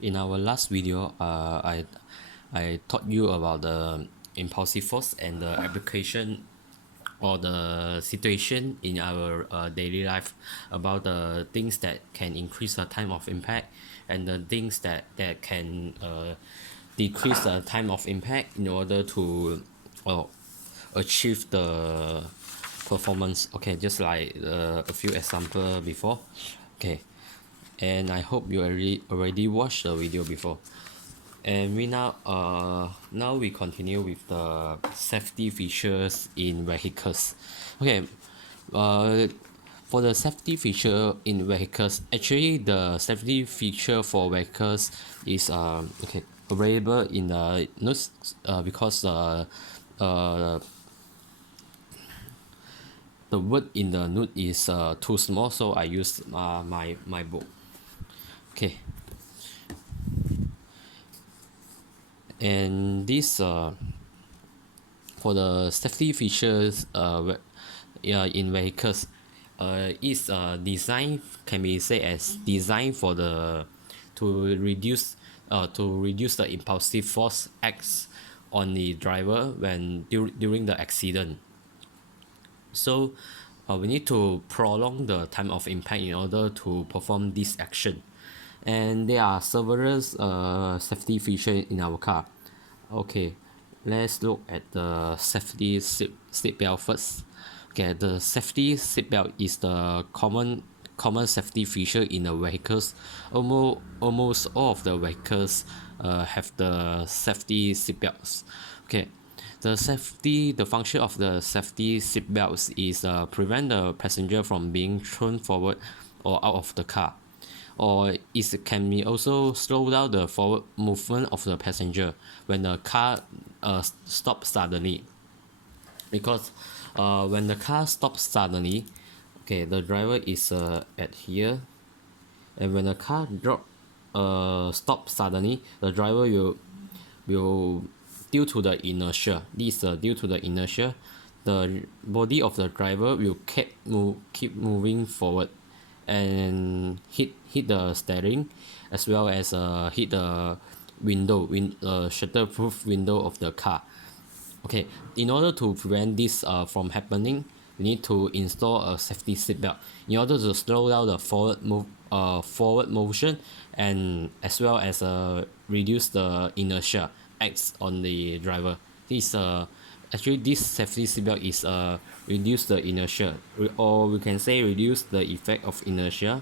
In our last video, I taught you about the impulsive force and the application or the situation in our daily life, about the things that can increase the time of impact and the things that can decrease the time of impact in order to uh, achieve the performance. Okay, just like a few example before. Okay, and I hope you already watched the video before. And now we continue with the safety features in vehicles. Okay, uh, for the safety feature in vehicles, actually the safety feature for vehicles is okay, available in the notes, because uh the word in the note is too small, so I use my book. Okay, and this for the safety features yeah, in vehicles, is design can be said as designed for the to reduce the impulsive force acts on the driver when during the accident. So we need to prolong the time of impact in order to perform this action. And there are several safety features in our car. Okay, let's look at the safety seat belt first. Okay, the safety seat belt is the common safety feature in the vehicles. Almost all of the vehicles have the safety seat belts. Okay, the function of the safety seat belts is prevent the passenger from being thrown forward or out of the car, or it can be also slow down the forward movement of the passenger when the car stops suddenly. Because when the car stops suddenly, okay, the driver is at here, and when the car stop suddenly, the driver will due to the inertia, due to the inertia, the body of the driver will keep moving forward and hit the steering, as well as hit the shutter-proof window of the car. Okay, in order to prevent this from happening, we need to install a safety seatbelt in order to slow down the forward motion, and as well as reduce the inertia acts on the driver. This actually this safety seatbelt is reduce the inertia, or we can say reduce the effect of inertia,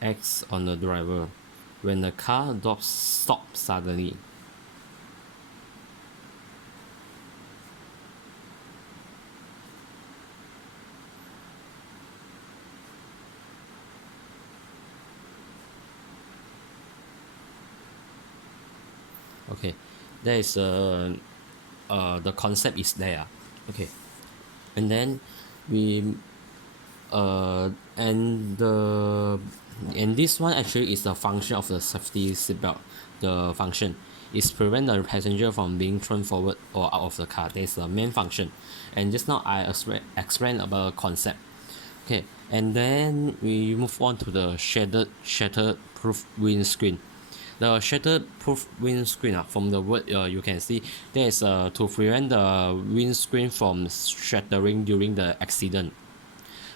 acts on the driver when the car stops suddenly. Okay, there is the concept is there. Okay, and then we and the and this one actually is the function of the safety seatbelt. The function is prevent the passenger from being thrown forward or out of the car. That's the main function. And just now I explained about concept. Okay, and then we move on to the shatterproof windscreen. The shatterproof windscreen, from the word you can see there is to prevent the windscreen from shattering during the accident.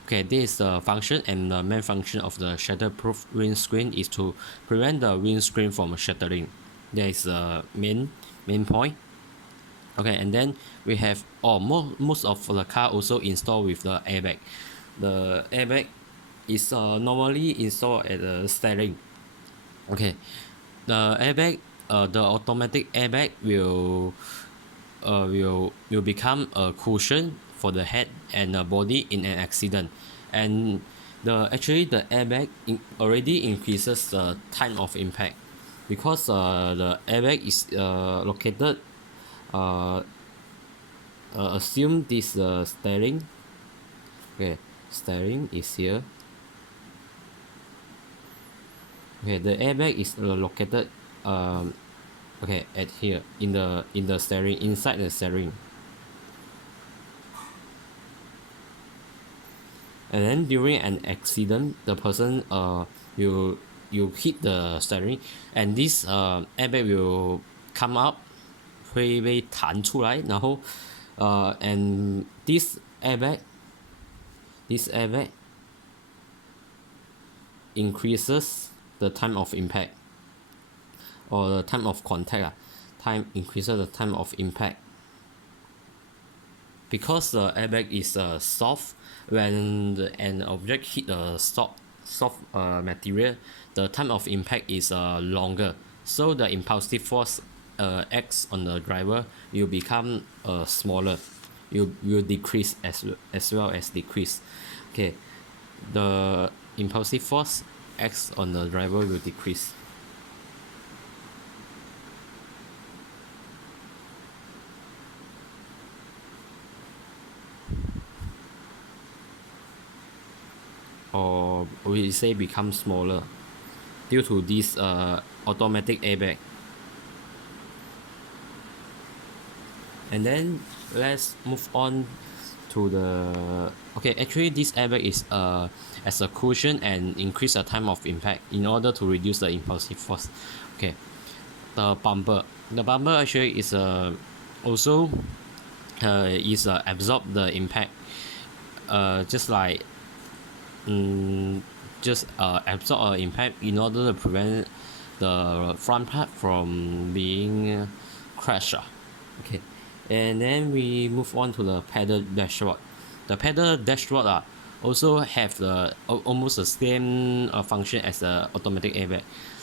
Okay, this is the function, and the main function of the shatterproof windscreen is to prevent the windscreen from shattering. That is the main point. Okay, and then we have most of the car also installed with the airbag. The airbag is normally installed at the steering. Okay, the airbag, the automatic airbag will become a cushion for the head and the body in an accident. And the airbag already increases the time of impact, because the airbag is located, uh, assume this steering. Okay, steering is here. Okay, the airbag is located okay, at here in the steering, inside the steering. and then during an accident the person you hit the steering and this airbag will come up 会被弹出来，然后and this airbag increases the time of impact or the time of contact increases the time of impact because the airbag is soft. When an object hit a soft material, the time of impact is longer, so the impulsive force acts on the driver will become smaller, will decrease as well as decrease. Okay, the impulsive force acts on the driver will decrease. Or we say become smaller due to this automatic airbag. And then let's move on to the okay, actually this airbag is as a cushion and increase the time of impact in order to reduce the impulsive force. Okay, the bumper actually is also absorb the impact just like absorb impact in order to prevent the front part from being crushed. Okay, and then we move on to the pedal dashboard. The pedal dashboard also have the almost the same function as the automatic airbag.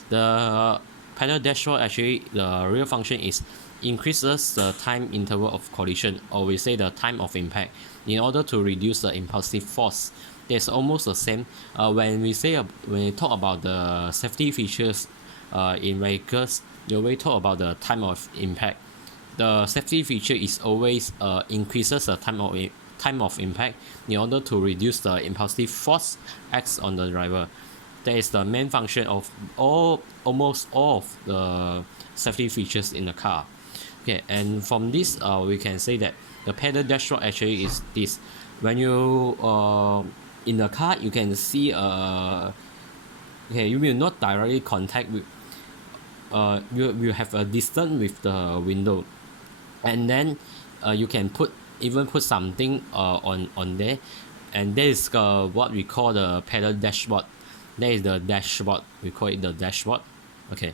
The pedal dashboard actually the real function is increases the time interval of collision, or we say the time of impact, in order to reduce the impulsive force. That's almost the same. When we talk about the safety features in vehicles, we always talk about the time of impact. The safety feature is always increases the time of impact in order to reduce the impulsive force acts on the driver. That is the main function of almost all of the safety features in the car. Okay, and from this we can say that the pedal dashboard actually is this. When you in the car you can see okay, you will not directly contact with you will have a distance with the window, and then you can put something on there, and that is what we call the pedal dashboard. That is the dashboard, we call it the dashboard. Okay,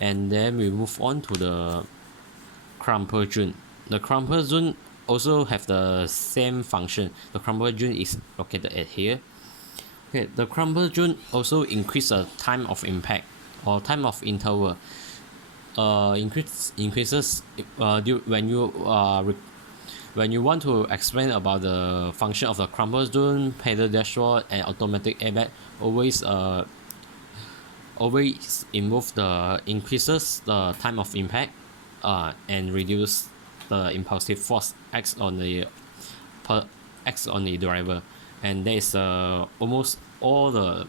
and then we move on to the crumple zone. The crumple zone also have the same function. The crumple zone is located at here. Okay, the crumple zone also increase the time of impact or time of interval. Increases when you want to explain about the function of the crumple zone, pedal dashboard, and automatic airbag, always involve the increases the time of impact and reduce the impulsive force acts on the driver, and that is almost all the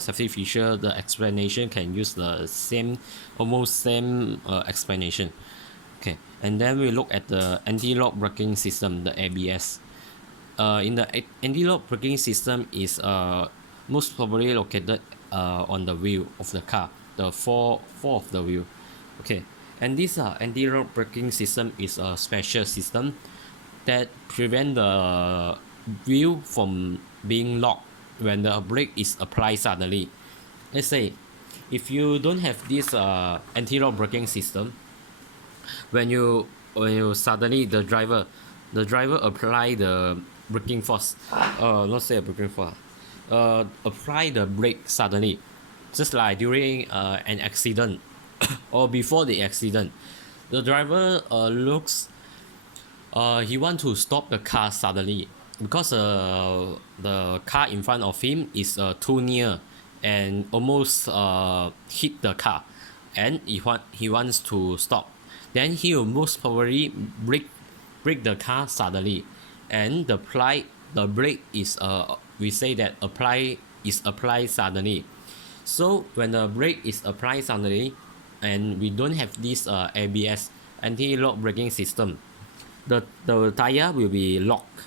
safety feature. The explanation can use the almost same explanation. Okay, and then we look at the anti-lock braking system, the ABS. In the anti-lock braking system is most probably located on the wheel of the car, the four of the wheel. Okay, and this anti-lock braking system is a special system that prevent the wheel from being locked when the brake is applied suddenly. Let's say if you don't have this anti-lock braking system, when you suddenly the driver apply the braking force, not say a braking force, apply the brake suddenly, just like during an accident or before the accident, the driver looks he want to stop the car suddenly because the car in front of him is too near and almost hit the car, and he wants to stop. Then he will most probably brake the car suddenly, and the brake is we say that applied suddenly. So when the brake is applied suddenly and we don't have this ABS, anti-lock braking system, the tire will be locked.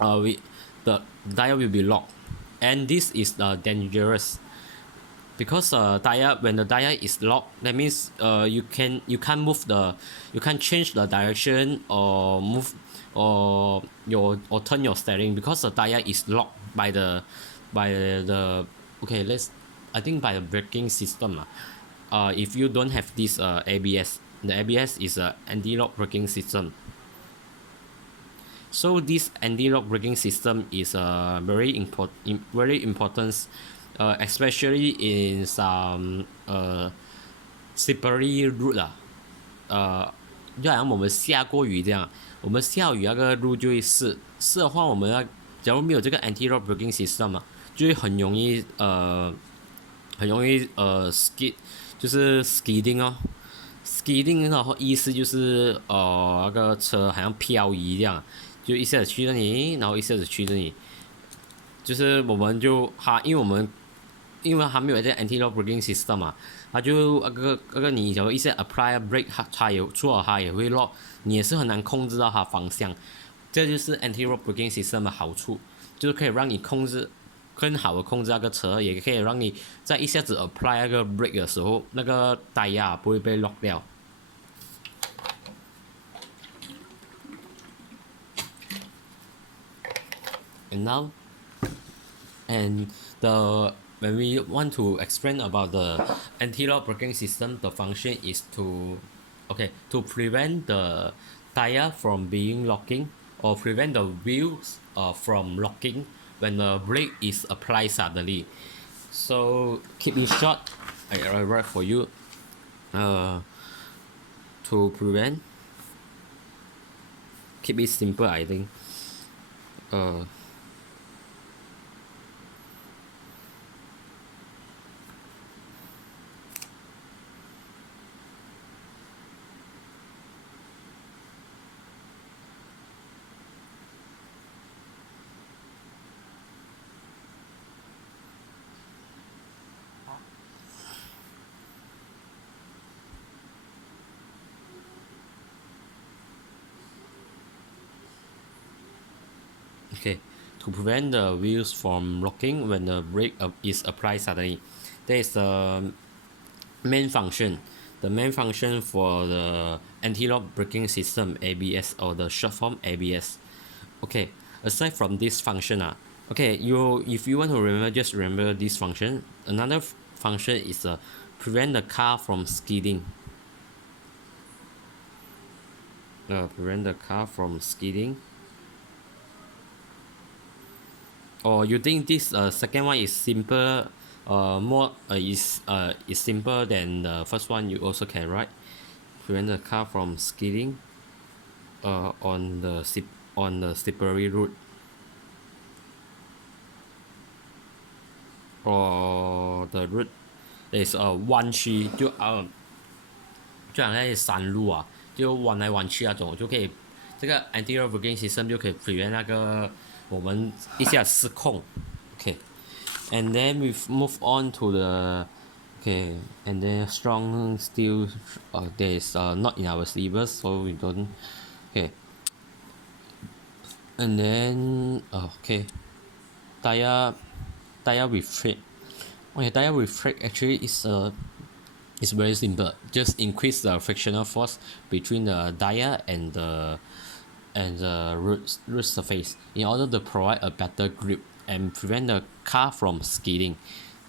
we the tire will be locked, and this is dangerous because tire when the tire is locked, that means you can't move the you can't change the direction or move or turn your steering because the tire is locked by the okay let's I think by the braking system if you don't have this ABS, the ABS is a anti-lock braking system. So this anti-lock braking system is very important, especially in some slippery route 就好像我们下过雨这样，我们下雨那个路就会湿的话，我们要假如没有这个 anti-lock braking system 就会很容易skid，就是 skidding 哦。skidding 的话意思就是那个车好像漂移这样，就一下子去这里，然后一下子去这里，就是我们就因为它没有这 anti-lock braking system 它就那个你假如一下 apply brake，它也错了，它也会 lock，你也是很难控制到它方向。这就是 anti-lock braking system 的好处，就是可以让你更好的控制那个车，也可以让你在一下子 apply 那个 brake 的时候，那个 tire 不会被 lock 掉。And now, and the when we want to explain about the anti-lock braking system, the function is to prevent the tire from being locking or prevent the wheels from locking when the brake is applied suddenly. So keep it short. I write for you. To prevent. Keep it simple. I think. Uh, Okay, to prevent the wheels from locking when the brake is applied suddenly, there is the main function. The main function for the anti-lock braking system ABS or the short form ABS. Okay, aside from this function, okay, if you want to remember, just remember this function. Another function is prevent the car from skidding. Prevent the car from skidding. Or you think this second one is simple, more is simpler than the first one? You also can write prevent the car from skidding on the slippery route, or the route is 弯曲，就好像是山路就弯来弯去那种，就可以这个 anti-lock braking system 就可以 prevent 那个我们一下失控。Okay, and then we move on to the okay, and then strong steel there is not in our syllabus, so we don't. Okay, and then okay, tire with thread. Okay, tire with thread actually is very simple. Just increase the frictional force between the tire and the root surface in order to provide a better grip and prevent the car from skidding.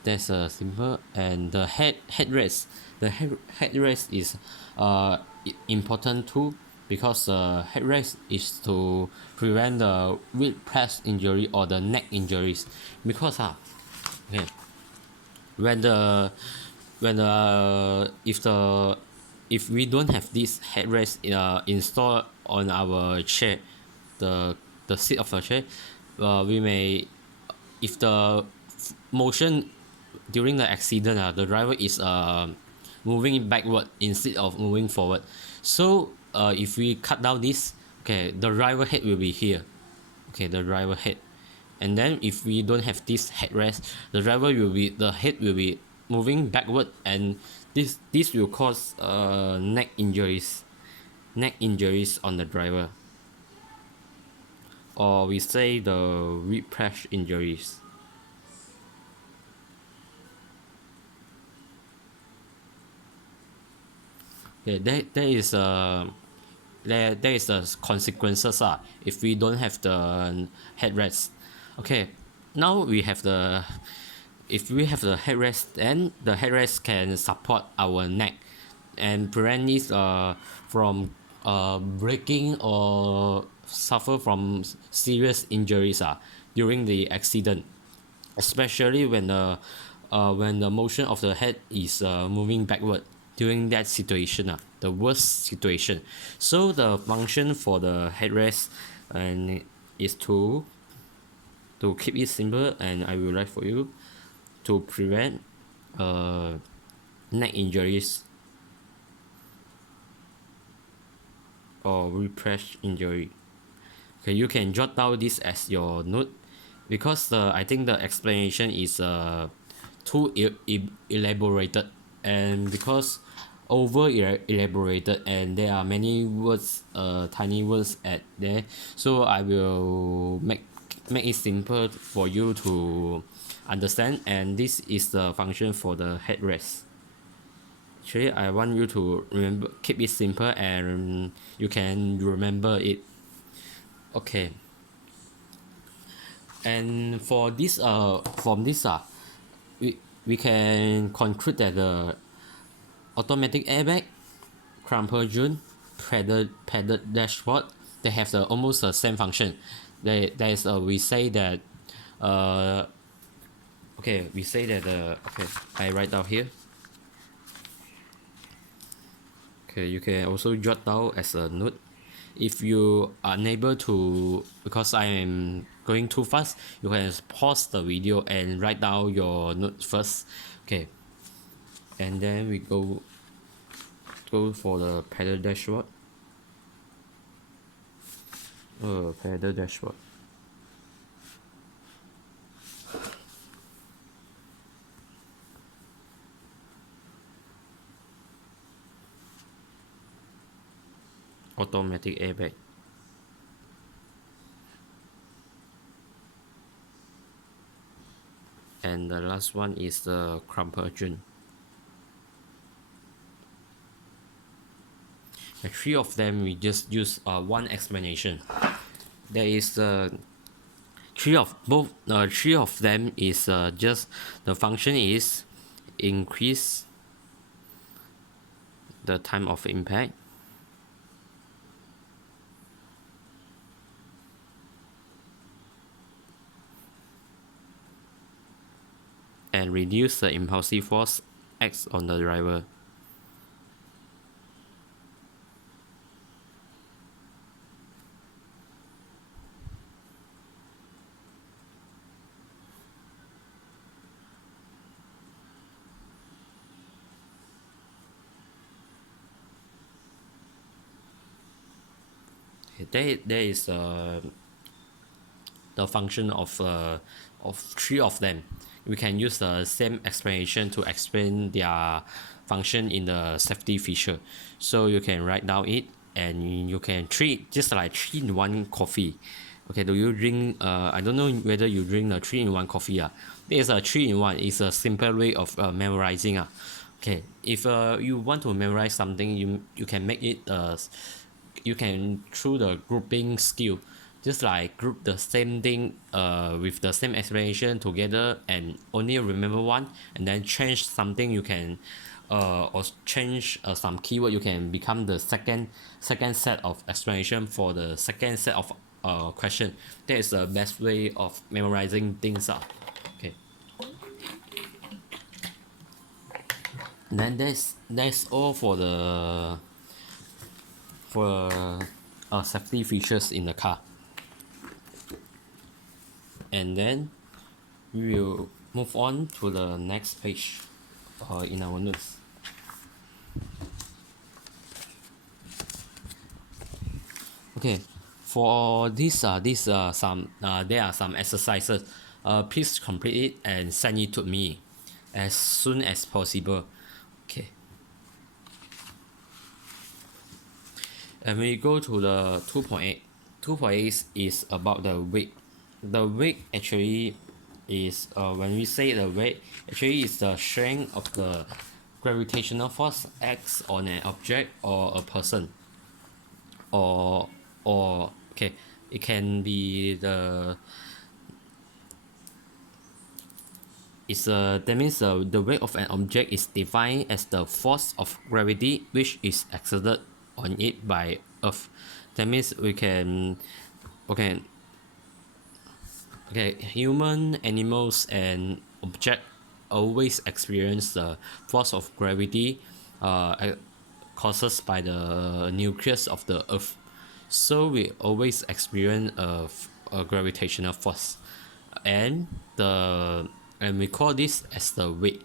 That's simple. And the headrest. The headrest is important too because headrest is to prevent the whiplash injury or the neck injuries. Because okay, when the if we don't have this headrest installed on our chair, the seat of the chair, we may, if the motion during the accident, the driver is moving backward instead of moving forward. So if we cut down this, okay, the driver head will be here. Okay, the driver head. And then if we don't have this headrest, the head will be moving backward, and this will cause neck injuries on the driver. or we say the whiplash injuries. Okay, there is the consequences if we don't have the headrest. Okay, now we have the if we have the headrest, then the headrest can support our neck and prevent it from breaking or suffer from serious injuries during the accident, especially when the motion of the head is moving backward during that situation, the worst situation. So the function for the headrest and is to keep it simple, and I will write for you, to prevent uh, neck injuries or whiplash injury. Okay, you can jot down this as your note, because I think the explanation is too elaborated, and because over elaborated and there are many words, tiny words at there, so I will make it simple for you to understand, and this is the function for the headrest. Actually, I want you to remember, keep it simple, and you can remember it. Okay, and for this from this we can conclude that the automatic airbag, crumple June, pedal dashboard, they have the almost the same function. There is we say that uh okay, we say that okay, I write down here. Okay, you can also jot down as a note. If you are unable to, because I am going too fast, you can pause the video and write down your notes first. Okay, and then we go for the pedal dashboard. Pedal dashboard. Automatic airbag. And the last one is the crumple June. The three of them we just use one explanation. There is three of them is just the function is increase the time of impact, and reduce the impulsive force acts on the driver. There is the function of three of them. We can use the same explanation to explain their function in the safety feature. So you can write down it, and you can treat just like 3-in-1 coffee. Okay, do you drink I don't know whether you drink the 3-in-1 coffee. There's a 3-in-1, it's a simple way of memorizing. Okay, if you want to memorize something, you can make it you can through the grouping skill, just like group the same thing with the same explanation together and only remember one, and then change something you can or change some keyword, you can become the second set of explanation for the second set of question. That is the best way of memorizing things. Okay, and then that's all for the safety features in the car. And then we will move on to the next page in our notes. Okay, for this some there are some exercises. Please complete it and send it to me as soon as possible. Okay, and we go to the 2.8. 2.8 is about the weight. The weight actually is when we say the weight, actually is the strength of the gravitational force acts on an object or a person, or okay, it can be the it's that means the weight of an object is defined as the force of gravity which is exerted on it by Earth. That means we can okay okay human, animals, and object always experience the force of gravity caused by the nucleus of the Earth. So we always experience a gravitational force, and the and we call this as the weight,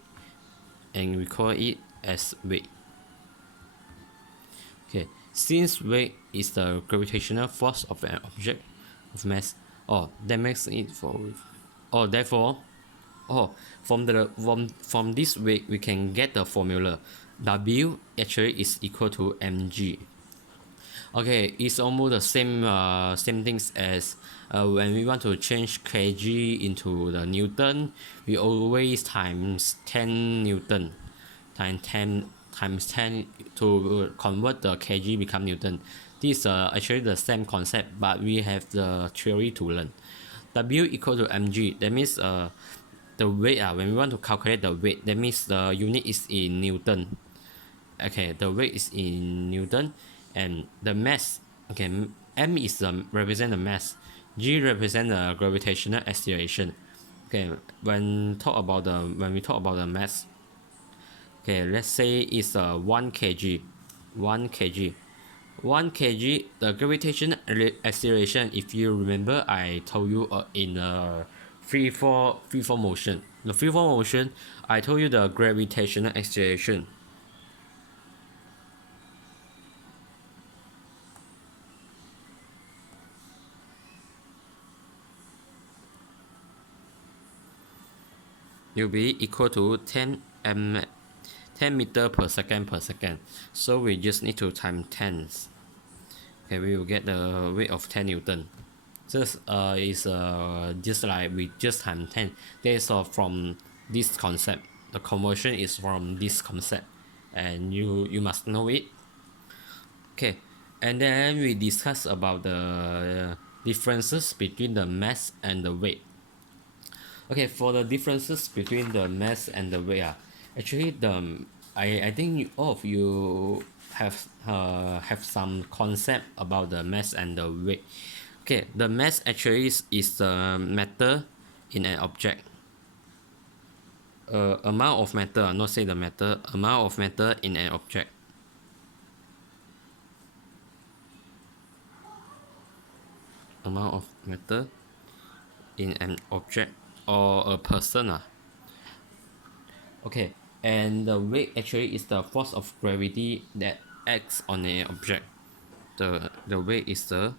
and we call it as weight. Okay, since weight is the gravitational force of an object of mass, that makes it for therefore from this weight we can get the formula W actually is equal to mg. Okay, it's almost the same things as when we want to change kg into the Newton, we always times 10 Newton, times 10 to convert the kg become Newton. This is actually the same concept, but we have the theory to learn. W equal to mg, that means the weight when we want to calculate the weight, that means the unit is in Newton. Okay, the weight is in Newton, and the mass, okay, m is the represent the mass, g represent the gravitational acceleration. Okay, when we talk about the mass, okay, let's say it's 1 kg, 1 kg, 1 kg. The gravitational acceleration, if you remember, I told you in free fall motion. The free fall motion, I told you the gravitational acceleration will be equal to 10 meter per second per second. So we just need to time 10. Okay, we will get the weight of 10 Newton. This is just like we just time 10. This is from this concept. The conversion is from this concept, and you must know it. Okay, and then we discuss about the differences between the mass and the weight. Okay, for the differences between the mass and the weight, actually I think all of you have some concept about the mass and the weight. Okay, the mass actually is the matter in an object. Amount of matter, not say the matter, amount of matter in an object. Amount of matter in an object or a person. Okay, and the weight actually is the force of gravity that acts on an object. The weight is the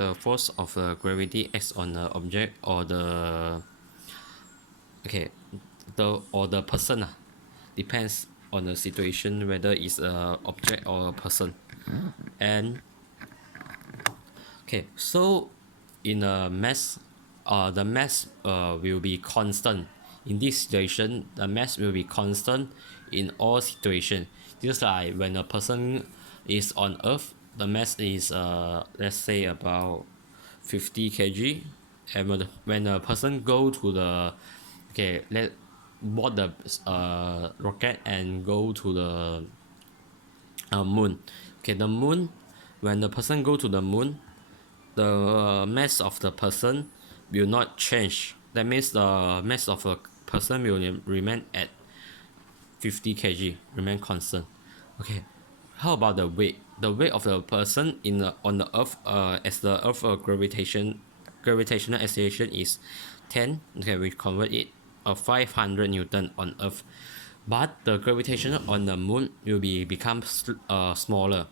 the force of gravity acts on the object or the the person. Depends on the situation whether it's a object or a person. And okay, so in a mass, the mass will be constant. In this situation, the mass will be constant in all situations. Just like when a person is on Earth, the mass is let's say about 50 kg, and when a person go to the let board the rocket and go to the moon. Okay, the moon, when the person go to the moon, the mass of the person will not change. That means the mass of a person will remain at 50 kg, remain constant. Okay, how about the weight? The weight of the person on the Earth, as the Earth gravitational acceleration is 10. Okay, we convert it 500 Newton on Earth, but the gravitational on the moon will become smaller.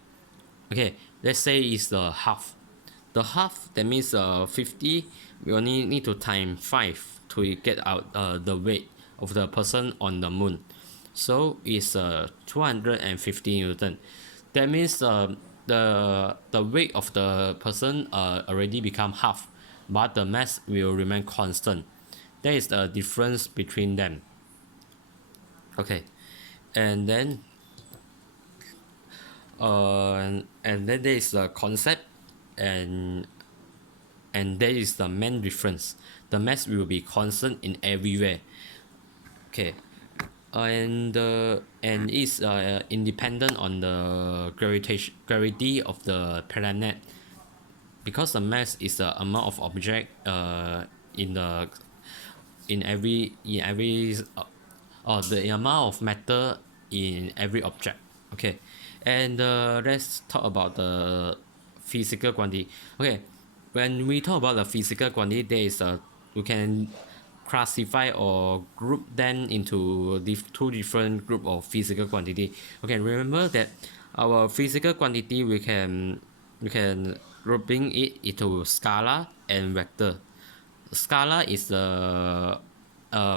Okay, let's say it's the half. the half, that means 50, we only need to time 5 to get out the weight of the person on the moon. So it's 250 Newton. That means the weight of the person already become half, but the mass will remain constant. There is a difference between them. Okay, and then there is the concept, and there is the main difference. The mass will be constant in everywhere. Okay, and is independent on the gravity of the planet, because the mass is the amount of object in the in every the amount of matter in every object. Okay, and let's talk about the physical quantity. Okay, when we talk about the physical quantity, there is a, you can classify or group them into two different group of physical quantity. Okay, remember that our physical quantity, we can grouping it into scalar and vector. Scalar is the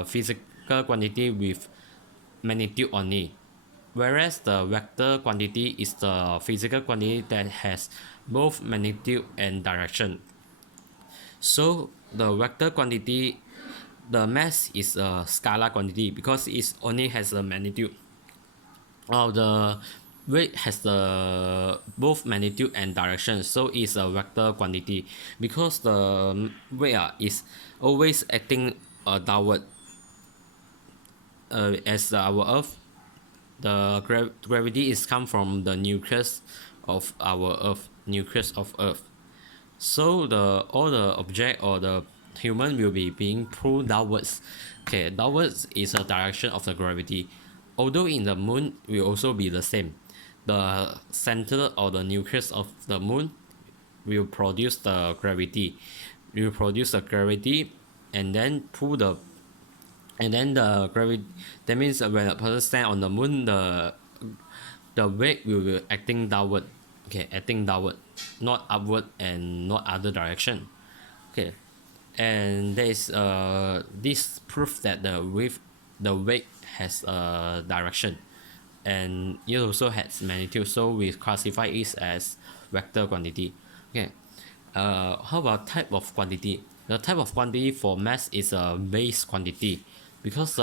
physical quantity with magnitude only, whereas the vector quantity is the physical quantity that has both magnitude and direction. So the vector quantity, the mass is a scalar quantity because it only has a magnitude. The weight has the both magnitude and direction, so it's a vector quantity because the weight is always acting downward. As our Earth, the gravity is come from the nucleus of our Earth, nucleus of Earth. So all the object or the human will be being pulled downwards. Okay, downwards is a direction of the gravity. Although in the moon will also be the same. The center or the nucleus of the moon will produce the gravity. Will produce the gravity and then pull the, and then the gravity, that means when a person stand on the moon, the weight will be acting downward. Okay, acting downward, not upward and not other direction. Okay, and there is this proof that the weight has a direction, and it also has magnitude, so we classify it as vector quantity. Okay, how about type of quantity? The type of quantity for mass is a base quantity, because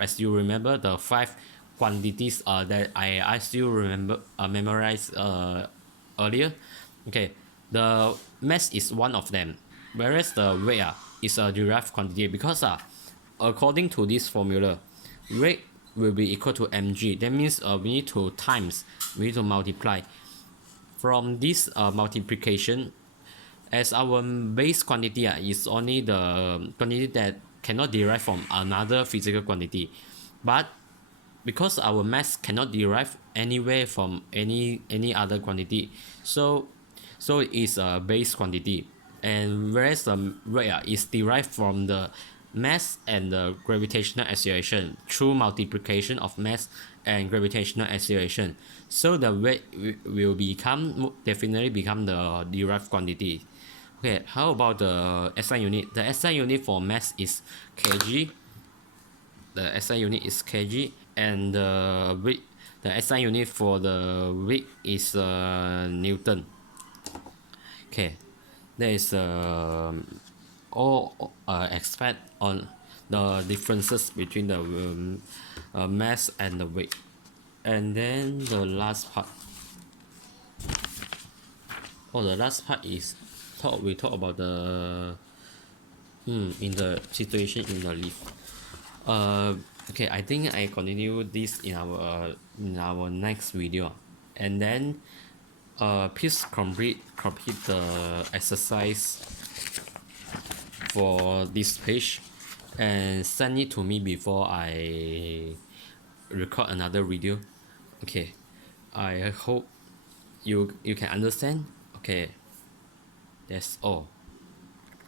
as you remember the 5 quantities that I still remember memorized earlier. Okay, the mass is one of them, whereas the weight is a derived quantity, because according to this formula, weight will be equal to mg. That means we need to multiply from this multiplication, as our base quantity is only the quantity that cannot derive from another physical quantity, but because our mass cannot derive anywhere from any other quantity, so it is a base quantity. And whereas the weight is derived from the mass and the gravitational acceleration through multiplication of mass and gravitational acceleration, so the weight will definitely become the derived quantity. Okay, how about the SI unit? The SI unit for mass is kg. The SI unit is kg, and the weight, the SI unit for the weight is Newton. Okay, there is all expect on the differences between the mass and the weight. And then the last part, the last part is we talk about the in the situation in the lift. Okay, I think I continue this in our next video, and then please complete the exercise for this page and send it to me before I record another video. Okay, I hope you can understand. Okay, that's all.